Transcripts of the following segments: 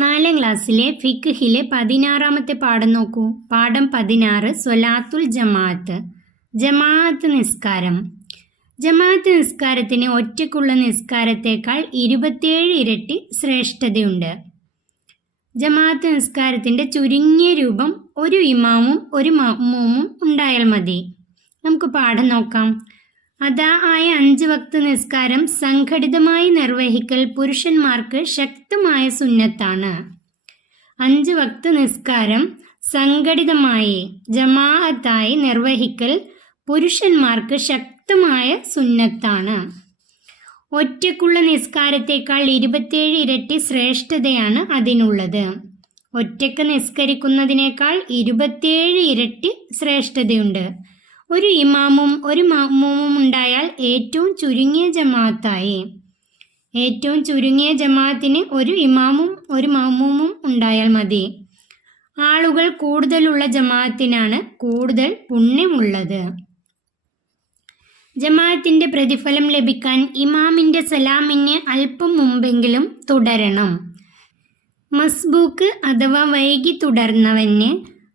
4ാം ക്ലാസ്സിലെ ഫിഖ്ഹിലെ 16ാമത്തെ പാഠം നോക്കൂ. പാഠം 16 സ്വലാത്തുൽ ജമാഅത്ത്. ജമാഅത്ത് നിസ്കാരം. ജമാഅത്ത് നിസ്കാരത്തിന് ഒറ്റയ്ക്കുള്ള നിസ്കാരത്തേക്കാൾ 27 ഇരട്ടി ശ്രേഷ്ഠതയുണ്ട്. ജമാഅത്ത് നിസ്കാരത്തിൻ്റെ ചുരുങ്ങിയ രൂപം ഒരു ഇമാമും ഒരു മഅ്മൂമും ഉണ്ടായാൽ മതി. നമുക്ക് പാഠം നോക്കാം. ആയ 5 വക്ത് നിസ്കാരം സംഘടിതമായി നിർവഹിക്കൽ പുരുഷന്മാർക്ക് ശക്തമായ സുന്നത്താണ്. 5 വക്ത് നിസ്കാരം സംഘടിതമായി ജമാഅത്തായി നിർവഹിക്കൽ പുരുഷന്മാർക്ക് ശക്തമായ സുന്നത്താണ്. ഒറ്റയ്ക്കുള്ള നിസ്കാരത്തേക്കാൾ 27 ഇരട്ടി ശ്രേഷ്ഠതയാണ് അതിനുള്ളത്. ഒറ്റയ്ക്ക് നിസ്കരിക്കുന്നതിനേക്കാൾ 27 ഇരട്ടി ശ്രേഷ്ഠതയുണ്ട്. ഒരു ഇമാമും ഒരു മഅ്മൂമും ഉണ്ടായാൽ ഏറ്റവും ചുരുങ്ങിയ ജമാഅത്തായി. ഏറ്റവും ചുരുങ്ങിയ ജമാഅത്തിന് ഒരു ഇമാമും ഒരു മഅ്മൂമും ഉണ്ടായാൽ മതി. ആളുകൾ കൂടുതലുള്ള ജമാഅത്തിനാണ് കൂടുതൽ പുണ്യമുള്ളത്. ജമാഅത്തിൻ്റെ പ്രതിഫലം ലഭിക്കാൻ ഇമാമിൻ്റെ സലാമിന് അല്പം മുമ്പെങ്കിലും തുടരണം. മസ്ബൂക്ക് അഥവാ വൈകി തുടർന്നവന്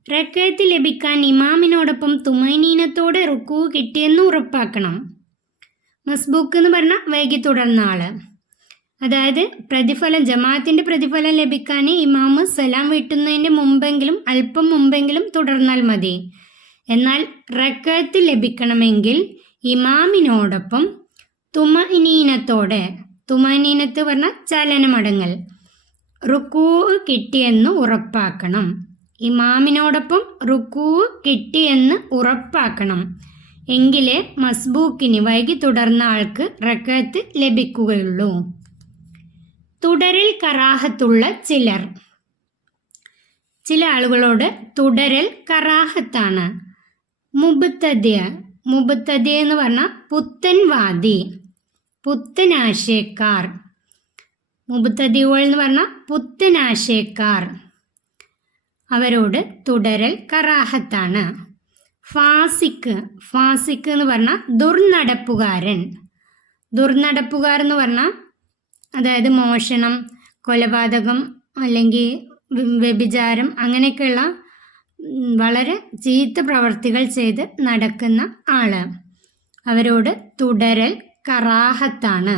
റക്അത്ത് ലഭിക്കാൻ ഇമാമിനോടൊപ്പം തുമഅനീനത്തോടെ റുക്കൂ കിട്ടിയെന്ന് ഉറപ്പാക്കണം. മസ്ബൂക്ക് എന്ന് പറഞ്ഞാൽ വൈകി തുടർന്ന ആള്. അതായത് പ്രതിഫലം, ജമാഅത്തിൻ്റെ പ്രതിഫലം ലഭിക്കാൻ ഇമാമ് സലാം വീട്ടുന്നതിൻ്റെ മുമ്പെങ്കിലും അല്പം മുമ്പെങ്കിലും തുടർന്നാൽ മതി. എന്നാൽ റക്അത്ത് ലഭിക്കണമെങ്കിൽ ഇമാമിനോടൊപ്പം തുമഅനീനത്തോടെ, തുമഅനീനത്ത് പറഞ്ഞാൽ ചലനമടങ്ങൽ, റുക്കൂ കിട്ടിയെന്ന് ഉറപ്പാക്കണം. ഇമാമിനോടൊപ്പം റുക്കൂ കിട്ടിയെന്ന് ഉറപ്പാക്കണം. എങ്കിലേ മസ്ബൂക്കിന് വൈകി തുടർന്ന ആൾക്ക് റക്അത്ത് ലഭിക്കുകയുള്ളൂ. തുടരൽ കറാഹത്തുള്ള ചിലർ. ചില ആളുകളോട് തുടരൽ കറാഹത്താണ്. മുബ്തദി എന്ന് പറഞ്ഞാൽ പുത്തൻവാദി, പുത്തനാശയക്കാർ. മുബ്തദികൾ എന്ന് പറഞ്ഞാൽ പുത്തനാശയക്കാർ, അവരോട് തുടരൽ കറാഹത്താണ്. ഫാസിക്ക് എന്ന് പറഞ്ഞാൽ ദുർനടപ്പുകാരൻ. എന്ന് പറഞ്ഞാൽ അതായത് മോഷണം, കൊലപാതകം അല്ലെങ്കിൽ വ്യഭിചാരം അങ്ങനെയൊക്കെയുള്ള വളരെ ചീത്ത പ്രവർത്തികൾ ചെയ്ത് നടക്കുന്ന ആള്. അവരോട് തുടരൽ കറാഹത്താണ്.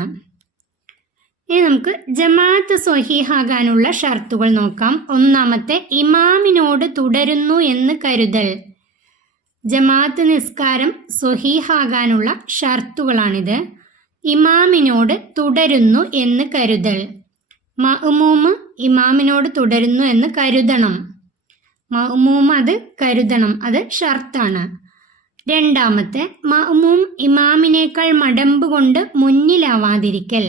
ഇനി നമുക്ക് ജമാഅത്ത് സ്വഹീഹാകാനുള്ള ഷർത്തുകൾ നോക്കാം. ഒന്നാമത്തെ, ഇമാമിനോട് തുടരുന്നു എന്ന് കരുതൽ. ജമാഅത്ത് നിസ്കാരം സ്വഹീഹാകാനുള്ള ഷർത്തുകളാണിത്. ഇമാമിനോട് തുടരുന്നു എന്ന് കരുതൽ. മഅ്മൂമ് ഇമാമിനോട് തുടരുന്നു എന്ന് കരുതണം. മഅ്മൂം അത് കരുതണം, അത് ഷർത്താണ്. രണ്ടാമത്തെ, മഅ്മൂം ഇമാമിനേക്കാൾ മടമ്പ് കൊണ്ട് മുന്നിലാവാതിരിക്കൽ.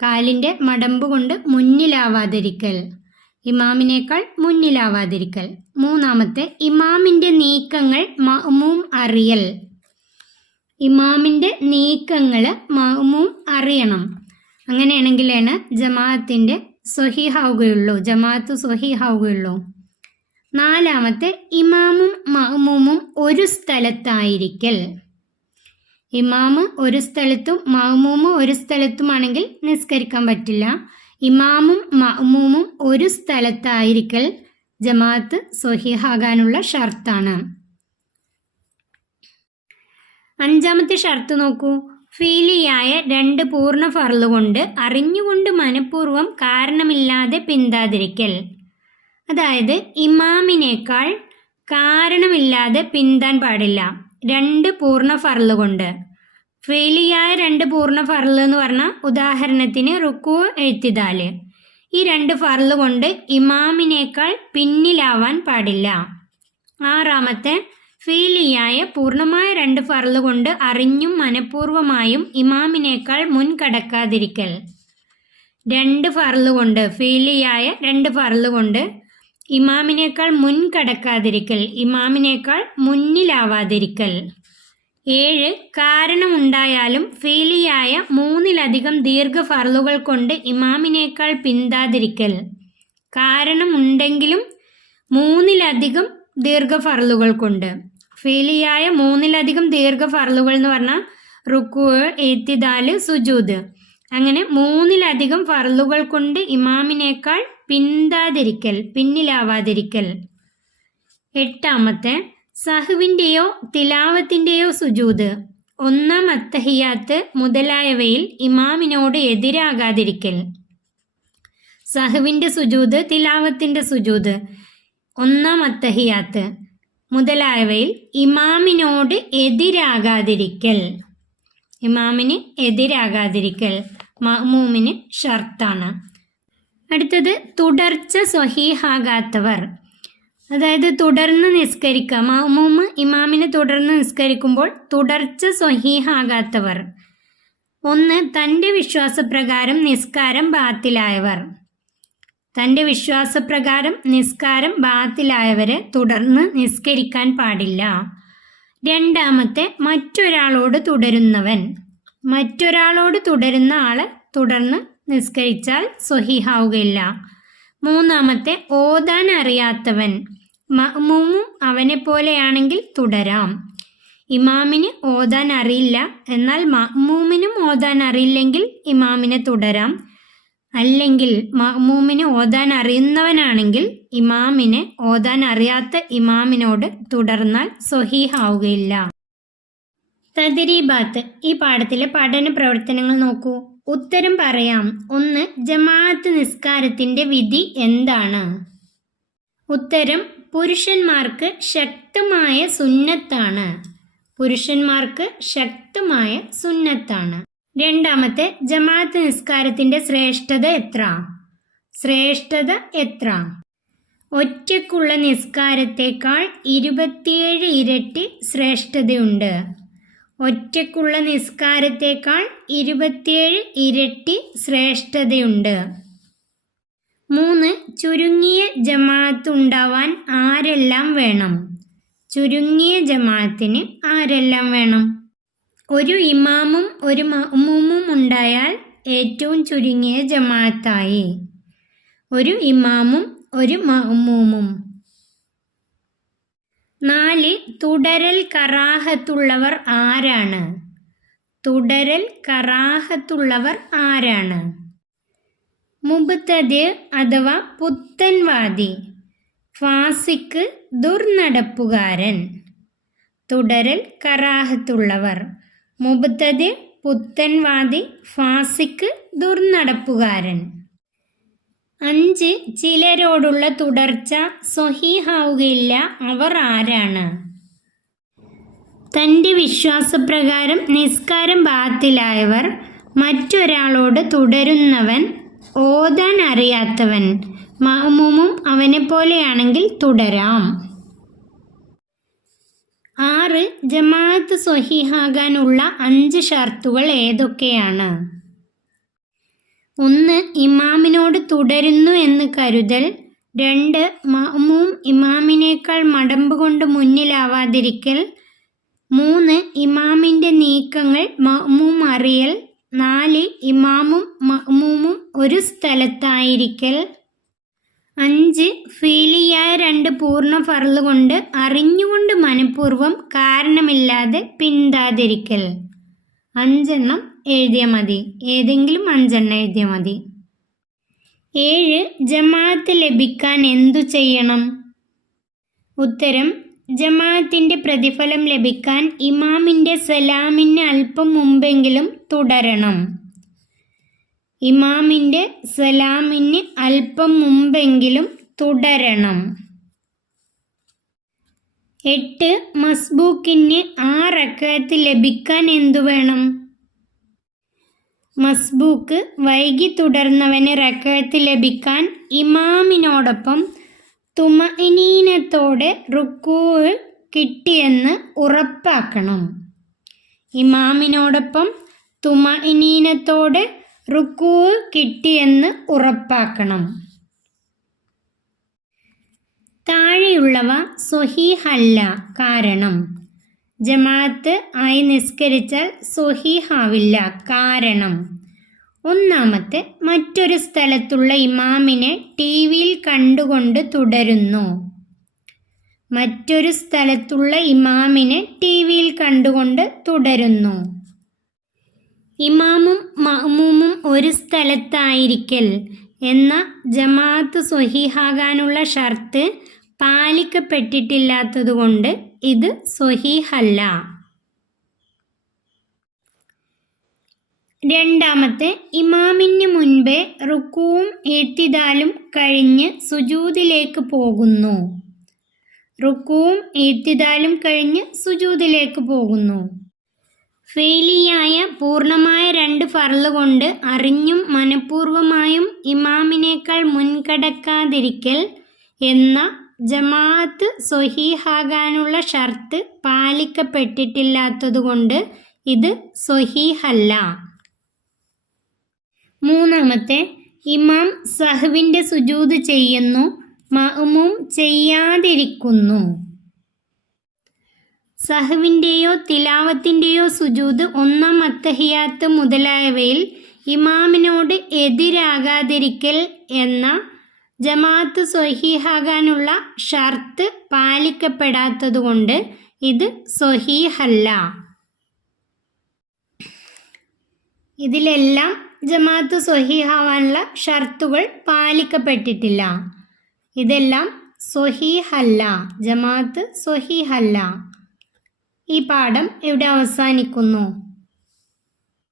കാലിൻ്റെ മടമ്പ് കൊണ്ട് മുന്നിലാവാതിരിക്കൽ, ഇമാമിനേക്കാൾ മുന്നിലാവാതിരിക്കൽ. മൂന്നാമത്തെ, ഇമാമിൻ്റെ നീക്കങ്ങൾ മഅ്മൂം അറിയൽ. ഇമാമിൻ്റെ നീക്കങ്ങൾ മഅ്മൂം അറിയണം. അങ്ങനെയാണെങ്കിലാണ് ജമാഅത്ത് സ്വഹീഹാവുകയുള്ളൂ. നാലാമത്തെ, ഇമാമും മഅ്മൂമും ഒരു സ്ഥലത്തായിരിക്കൽ. ഇമാമ് ഒരു സ്ഥലത്തും മഅ്മൂമ് ഒരു സ്ഥലത്തുമാണെങ്കിൽ നിസ്കരിക്കാൻ പറ്റില്ല. ഇമാമും മഅ്മൂമും ഒരു സ്ഥലത്തായിരിക്കൽ ജമാഅത്ത് സ്വഹീഹാകാനുള്ള ഷർത്താണ്. അഞ്ചാമത്തെ ഷർത്ത് നോക്കൂ. ഫീലിയായ 2 പൂർണ്ണ ഫർള് കൊണ്ട് അറിഞ്ഞുകൊണ്ട് മനഃപൂർവ്വം കാരണമില്ലാതെ പിന്താതിരിക്കൽ. അതായത് ഇമാമിനേക്കാൾ കാരണമില്ലാതെ പിന്താൻ പാടില്ല. 2 പൂർണ്ണ ഫർള് കൊണ്ട്. ഫീലിയായ 2 പൂർണ്ണ ഫർള് എന്ന് പറഞ്ഞാൽ ഉദാഹരണത്തിന് റുക്കൂ, എഴുത്തിദാല്. ഈ 2 ഫർള് കൊണ്ട് ഇമാമിനേക്കാൾ പിന്നിലാവാൻ പാടില്ല. ആറാമത്തെ, ഫീലിയായ പൂർണ്ണമായ 2 ഫർള് കൊണ്ട് അറിഞ്ഞും മനഃപൂർവ്വമായും ഇമാമിനേക്കാൾ മുൻകടക്കാതിരിക്കൽ. 2 ഫർള് കൊണ്ട്, ഫീലിയായ 2 ഫർള് കൊണ്ട് ഇമാമിനേക്കാൾ മുൻകടക്കാതിരിക്കൽ, ഇമാമിനേക്കാൾ മുന്നിലാവാതിരിക്കൽ. 7, കാരണമുണ്ടായാലും ഫീലിയായ 3-ലധികം ദീർഘ ഫർളുകൾ കൊണ്ട് ഇമാമിനേക്കാൾ പിന്താതിരിക്കൽ. കാരണമുണ്ടെങ്കിലും 3-ലധികം ദീർഘ ഫർളുകൾ കൊണ്ട്. ഫീലിയായ 3-ലധികം ദീർഘ ഫർളുകൾ എന്ന് പറഞ്ഞാൽ റുക്കൂ, ഇഅ്തിദാല്, സുജൂദ്. അങ്ങനെ 3-ലധികം ഫർളുകൾ കൊണ്ട് ഇമാമിനേക്കാൾ പിന്നിലാവാതിരിക്കൽ. 8-മത്തെ സഹ്വിൻ്റെയോ തിലാവത്തിൻ്റെയോ സുജൂദ്, 1-ാം അത്തഹിയാത്ത് മുതലായവയിൽ ഇമാമിനോട് എതിരാകാതിരിക്കൽ. സഹ്വിൻ്റെ സുജൂദ്, തിലാവത്തിൻ്റെ സുജൂദ്, 1-ാം അത്തഹിയാത്ത് മുതലായവയിൽ ഇമാമിനോട് എതിരാകാതിരിക്കൽ. ഇമാമിന് എതിരാകാതിരിക്കൽ മഅ്മൂമിന് ഷർത്താണ്. അടുത്തത് തുടർച്ച സ്വഹീഹാകാത്തവർ, അതായത് തുടർന്ന് നിസ്കരിക്കുക. മഅ്മൂമ് ഇമാമിനെ തുടർന്ന് നിസ്കരിക്കുമ്പോൾ തുടർച്ച സ്വഹീഹാകാത്തവർ. 1. തൻ്റെ വിശ്വാസപ്രകാരം നിസ്കാരം ബാത്തിലായവർ. തൻ്റെ വിശ്വാസപ്രകാരം നിസ്കാരം ബാത്തിലായവരെ തുടർന്ന് നിസ്കരിക്കാൻ പാടില്ല. 2-മത്തെ മറ്റൊരാളോട് തുടരുന്നവൻ. മറ്റൊരാളോട് തുടരുന്ന ആളെ തുടർന്ന് നിസ്കരിച്ചാൽ സ്വഹീഹാവുകയില്ല. 3-മത്തെ ഓതാൻ അറിയാത്തവൻ. മഅ്മൂമും അവനെ പോലെയാണെങ്കിൽ തുടരാം. ഇമാമിന് ഓതാൻ അറിയില്ല, എന്നാൽ മഅ്മൂമിനും ഓതാൻ അറിയില്ലെങ്കിൽ ഇമാമിനെ തുടരാം. അല്ലെങ്കിൽ മഅ്മൂമിന് ഓതാൻ അറിയുന്നവനാണെങ്കിൽ ഇമാമിനെ ഓതാൻ അറിയാത്ത ഇമാമിനോട് തുടർന്നാൽ സ്വഹീഹാവുകയില്ല. തദ്രീബാത്ത്, ഈ പാഠത്തിലെ പഠന പ്രവർത്തനങ്ങൾ നോക്കൂ. ഉത്തരം പറയാം. 1. ജമാഅത്ത് നിസ്കാരത്തിൻ്റെ വിധി എന്താണ്? ഉത്തരം പുരുഷന്മാർക്ക് ശക്തമായ സുന്നത്താണ്. പുരുഷന്മാർക്ക് ശക്തമായ സുന്നത്താണ്. 2-മത്തെ ജമാഅത്ത് നിസ്കാരത്തിൻ്റെ ശ്രേഷ്ഠത എത്ര? ശ്രേഷ്ഠത എത്ര? ഒറ്റയ്ക്കുള്ള നിസ്കാരത്തേക്കാൾ 27 ഇരട്ടി ശ്രേഷ്ഠതയുണ്ട്. ഒറ്റയ്ക്കുള്ള നിസ്കാരത്തേക്കാൾ 27 ഇരട്ടി ശ്രേഷ്ഠതയുണ്ട്. 3. ചുരുങ്ങിയ ജമാഅത്ത് ഉണ്ടാവാൻ ആരെല്ലാം വേണം? ചുരുങ്ങിയ ജമാഅത്തിന് ആരെല്ലാം വേണം? ഒരു ഇമാമും ഒരു മഅ്മൂമും ഉണ്ടായാൽ ഏറ്റവും ചുരുങ്ങിയ ജമാഅത്തായി. ഒരു ഇമാമും ഒരു മഅ്മൂമും. 4. തുടരൽ കറാഹത്തുള്ളവർ ആരാണ്? തുടരൽ കറാഹത്തുള്ളവർ ആരാണ്? മുബ്തദി അഥവാ പുത്തൻവാദി, ഫാസിക്ക് ദുർനടപ്പുകാരൻ. തുടരൽ കറാഹത്തുള്ളവർ മുബ്തദി, പുത്തൻവാദി, ഫാസിക്ക് ദുർനടപ്പുകാരൻ. 5. ചിലരോടുള്ള തുടർച്ച സ്വഹീഹാവുകയില്ല, അവർ ആരാണ്? തൻ്റെ വിശ്വാസപ്രകാരം നിസ്കാരം ബാത്തിലായവർ, മറ്റൊരാളോട് തുടരുന്നവൻ, ഓതാൻ അറിയാത്തവൻ. മഅ്മൂമും അവനെ പോലെയാണെങ്കിൽ തുടരാം. 6. ജമാഅത്ത് സ്വഹീഹാകാനുള്ള 5 ഷർത്തുകൾ ഏതൊക്കെയാണ്? 1. ഇമാമിനോട് തുടരുന്നു എന്ന് കരുതൽ. 2. മഅ്മൂം ഇമാമിനേക്കാൾ മടമ്പ് കൊണ്ട് മുന്നിലാവാതിരിക്കൽ. 3. ഇമാമിൻ്റെ നീക്കങ്ങൾ മഅ്മൂം അറിയൽ. 4. ഇമാമും മഅ്മൂമും ഒരു സ്ഥലത്തായിരിക്കൽ. 5. ഫീലിയായ 2 പൂർണ്ണ ഫർള് കൊണ്ട് അറിഞ്ഞുകൊണ്ട് മനഃപൂർവ്വം കാരണമില്ലാതെ പിന്താതിരിക്കൽ. 5 എഴുതിയാൽ മതി, ഏതെങ്കിലും 5 എഴുതിയാൽ മതി. 7. ജമാഅത്ത് ലഭിക്കാൻ എന്തു ചെയ്യണം? ഉത്തരം, ജമാഅത്തിൻ്റെ പ്രതിഫലം ലഭിക്കാൻ ഇമാമിൻ്റെ സലാമിന് അല്പം മുമ്പെങ്കിലും തുടരണം. ഇമാമിൻ്റെ സലാമിന് അല്പം മുമ്പെങ്കിലും തുടരണം. 8. മസ്ബൂക്കിന് 6 റക്അത്ത് ലഭിക്കാൻ എന്തു വേണം? മസ്ബൂക്ക് വൈകി തുടർന്നവന് റക്അത്ത് ലഭിക്കാൻ ഇമാമിനോടൊപ്പം തുമഅനീനത്തോടെ റുക്കൂഅ് കിട്ടിയെന്ന് ഉറപ്പാക്കണം. ഇമാമിനോടൊപ്പം തുമഅനീനത്തോടെ റുക്കൂഅ് കിട്ടിയെന്ന് ഉറപ്പാക്കണം. താഴെയുള്ളവ സ്വഹീഹല്ല. കാരണം. ജമാഅത്ത് ആയി നിസ്കരിച്ചാൽ സ്വഹീഹാവില്ല. കാരണം. 1. മറ്റൊരു സ്ഥലത്തുള്ള ഇമാമിനെ ടിവിയിൽ കണ്ടുകൊണ്ട് തുടരുന്നു. മറ്റൊരു സ്ഥലത്തുള്ള ഇമാമിനെ ടിവിയിൽ കണ്ടുകൊണ്ട് തുടരുന്നു. ഇമാമും മഅ്മൂമും ഒരു സ്ഥലത്തായിരിക്കൽ എന്ന ജമാഅത്ത് സ്വഹീഹാകാനുള്ള ഷർത്ത് പാലിക്കപ്പെട്ടിട്ടില്ലാത്തതുകൊണ്ട് ഇത് സ്വഹീഹല്ല. രണ്ടാമത്തെ, ഇമാമിന് മുൻപേ റുക്കൂവും ഇഅ്തിദാലും കഴിഞ്ഞ് സുജൂദിലേക്ക് പോകുന്നു. റുക്കൂവും ഇഅ്തിദാലും കഴിഞ്ഞ് സുജൂദിലേക്ക് പോകുന്നു. ഫെയിലിയായ പൂർണ്ണമായ 2 ഫർള് കൊണ്ട് അറിഞ്ഞും മനഃപൂർവമായും ഇമാമിനേക്കാൾ മുൻകടക്കാതിരിക്കൽ എന്ന ജമാഅത്ത് സ്വഹീഹാകാനുള്ള ഷർത്ത് പാലിക്കപ്പെട്ടിട്ടില്ലാത്തതുകൊണ്ട് ഇത് സ്വഹീഹല്ല. മൂന്നാമത്തെ, ഇമാം സഹ്വിൻ്റെ സുജൂദ് ചെയ്യുന്നു, മഅ്മൂം ചെയ്യാതിരിക്കുന്നു. സഹ്വിൻ്റെയോ തിലാവത്തിൻ്റെയോ സുജൂദ് 1-ാം അത്തഹിയാത്ത് മുതലായവയിൽ ഇമാമിനോട് എതിരാകാതിരിക്കൽ എന്ന ജമാഅത്ത് സ്വഹീഹാകാനുള്ള ഷർത്ത് പാലിക്കപ്പെടാത്തതുകൊണ്ട് ഇത് സ്വഹീഹല്ല. ഇതിലെല്ലാം ജമാഅത്ത് സ്വഹീഹാവാനുള്ള ഷർത്തുകൾ പാലിക്കപ്പെട്ടിട്ടില്ല. ഇതെല്ലാം സ്വഹീഹല്ല, ജമാഅത്ത് സ്വഹീഹല്ല. ഈ പാഠം ഇവിടെ അവസാനിക്കുന്നു.